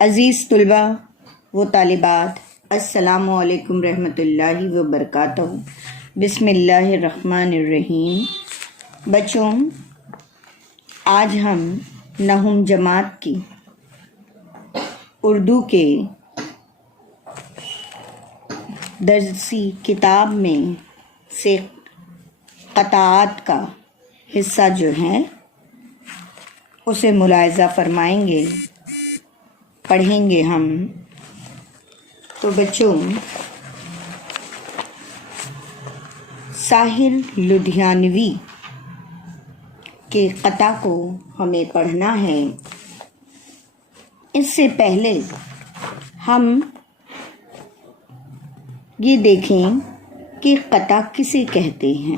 عزیز طلبہ و طالبات، السلام علیکم رحمۃ اللہ وبرکاتہ۔ بسم اللہ الرحمن الرحیم۔ بچوں، آج ہم نہم جماعت کی اردو کے درسی کتاب میں سے قطعات کا حصہ جو ہے اسے ملاحظہ فرمائیں گے، پڑھیں گے ہم۔ تو بچوں، ساحر لدھیانوی کے قطع کو ہمیں پڑھنا ہے۔ اس سے پہلے ہم یہ دیکھیں کہ قطع کسے کہتے ہیں۔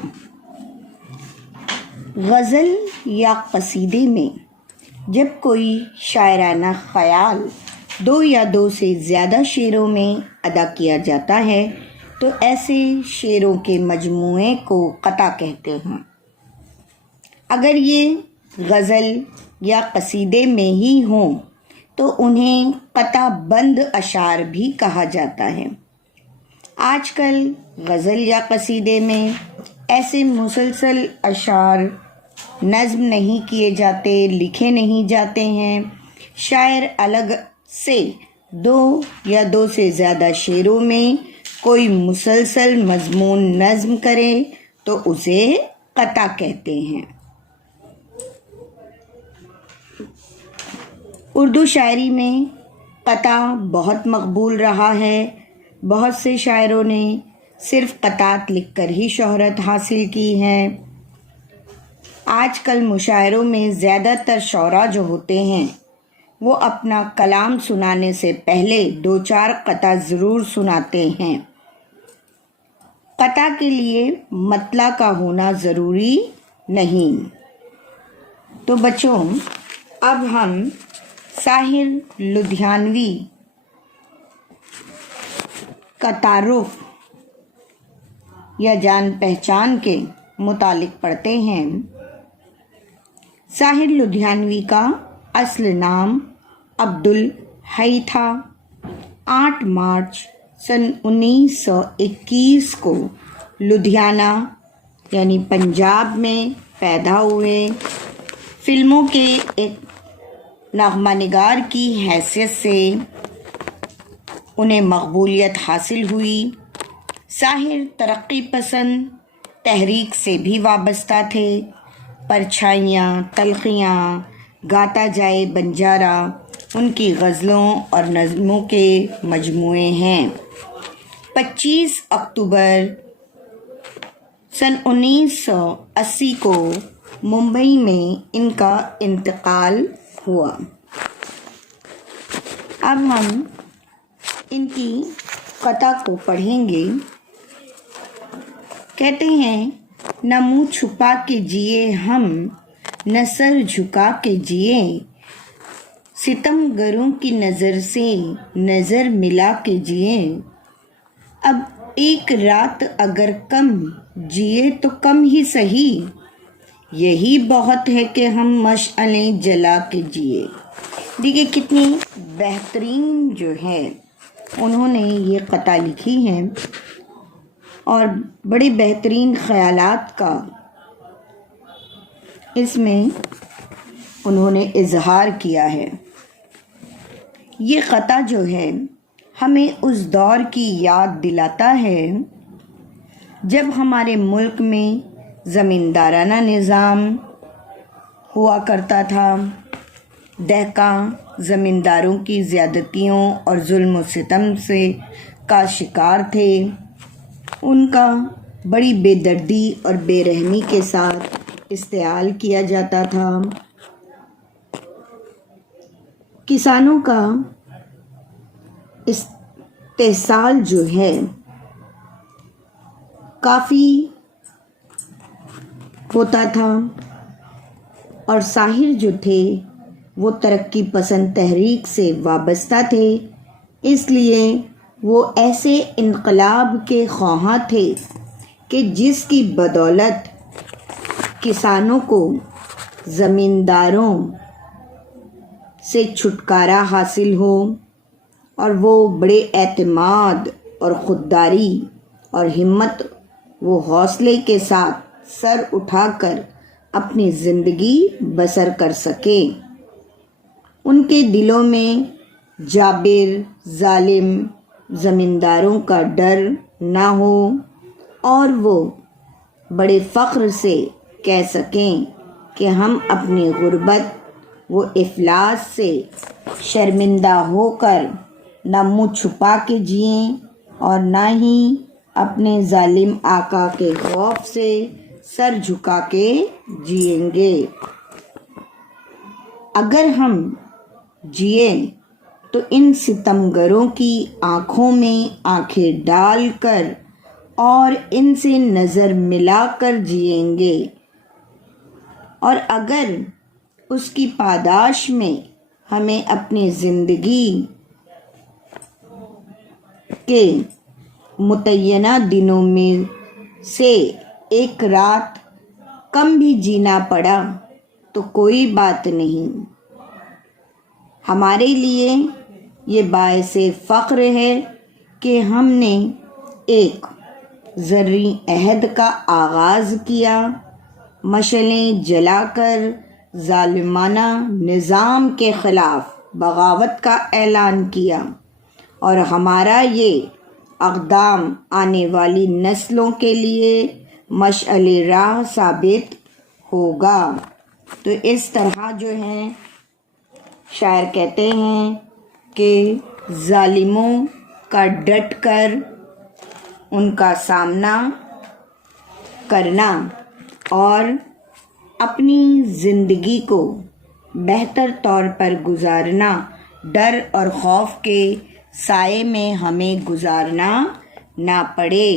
غزل یا قصیدے میں جب کوئی شاعرانہ خیال دو یا دو سے زیادہ شعروں میں ادا کیا جاتا ہے تو ایسے شعروں کے مجموعے کو قطع کہتے ہیں۔ اگر یہ غزل یا قصیدے میں ہی ہوں تو انہیں قطع بند اشعار بھی کہا جاتا ہے۔ آج کل غزل یا قصیدے میں ایسے مسلسل اشعار نظم نہیں کیے جاتے، لکھے نہیں جاتے ہیں۔ شاعر الگ سے دو یا دو سے زیادہ شعروں میں کوئی مسلسل مضمون نظم کرے تو اسے قطع کہتے ہیں۔ اردو شاعری میں قطع بہت مقبول رہا ہے۔ بہت سے شاعروں نے صرف قطعات لکھ کر ہی شہرت حاصل کی ہے۔ آج کل مشاعروں میں زیادہ تر شعراء جو ہوتے ہیں وہ اپنا کلام سنانے سے پہلے دو چار قطع ضرور سناتے ہیں۔ قطع کے لیے مطلع کا ہونا ضروری نہیں۔ تو بچوں، اب ہم ساحر لدھیانوی کا تعارف یا جان پہچان کے متعلق پڑھتے ہیں۔ ساحر لدھیانوی کا اصل نام عبد الحی تھا۔ 8 مارچ سن 1921 کو لدھیانہ یعنی پنجاب میں پیدا ہوئے۔ فلموں کے ایک نغمہ نگار کی حیثیت سے انہیں مقبولیت حاصل ہوئی۔ ساحر ترقی پسند تحریک سے بھی وابستہ تھے۔ پرچھائیاں، تلخیاں، گاتا جائے بنجارا ان کی غزلوں اور نظموں کے مجموعے ہیں۔ 25 اکتوبر سن 1980 کو ممبئی میں ان کا انتقال ہوا۔ اب ہم ان کی قطع کو پڑھیں گے۔ کہتے ہیں، نہ منہ چھپا کے جیے ہم، نہ سر جھکا کے جیے، ستم گروں کی نظر سے نظر ملا کے جیے، اب ایک رات اگر کم جیے تو کم ہی سہی، یہی بہت ہے کہ ہم مشعلیں جلا کے جیے۔ دیکھیے کتنی بہترین جو ہے انہوں نے یہ قطع لکھی ہے اور بڑے بہترین خیالات کا اس میں انہوں نے اظہار کیا ہے۔ یہ قطع جو ہے ہمیں اس دور کی یاد دلاتا ہے جب ہمارے ملک میں زمیندارانہ نظام ہوا کرتا تھا۔ دہقاں زمینداروں کی زیادتیوں اور ظلم و ستم سے کا شکار تھے۔ ان کا بڑی بے دردی اور بے رحمی کے ساتھ استحصال کیا جاتا تھا۔ کسانوں کا استحصال جو ہے کافی ہوتا تھا اور ساحر جو تھے وہ ترقی پسند تحریک سے وابستہ تھے، اس لیے وہ ایسے انقلاب کے خواہاں تھے کہ جس کی بدولت کسانوں کو زمینداروں سے چھٹکارا حاصل ہو اور وہ بڑے اعتماد اور خودداری اور ہمت و حوصلے کے ساتھ سر اٹھا کر اپنی زندگی بسر کر سکے۔ ان کے دلوں میں جابر ظالم زمینداروں کا ڈر نہ ہو اور وہ بڑے فخر سے کہہ سکیں کہ ہم اپنی غربت و افلاس سے شرمندہ ہو کر نہ منہ چھپا کے جئیں اور نہ ہی اپنے ظالم آقا کے خوف سے سر جھکا کے جئیں گے۔ اگر ہم جئیں تو ان ستمگروں کی آنکھوں میں آنکھیں ڈال کر اور ان سے نظر ملا کر جئیں گے، اور اگر اس کی پاداش میں ہمیں اپنی زندگی کے متعینہ دنوں میں سے ایک رات کم بھی جینا پڑا تو کوئی بات نہیں۔ ہمارے لیے یہ باعث فخر ہے کہ ہم نے ایک زرعی عہد کا آغاز کیا، مشعلیں جلا کر ظالمانہ نظام کے خلاف بغاوت کا اعلان کیا، اور ہمارا یہ اقدام آنے والی نسلوں کے لیے مشعل راہ ثابت ہوگا۔ تو اس طرح جو ہے شاعر کہتے ہیں کہ ظالموں کا ڈٹ کر ان کا سامنا کرنا اور اپنی زندگی کو بہتر طور پر گزارنا، ڈر اور خوف کے سائے میں ہمیں گزارنا نہ پڑے۔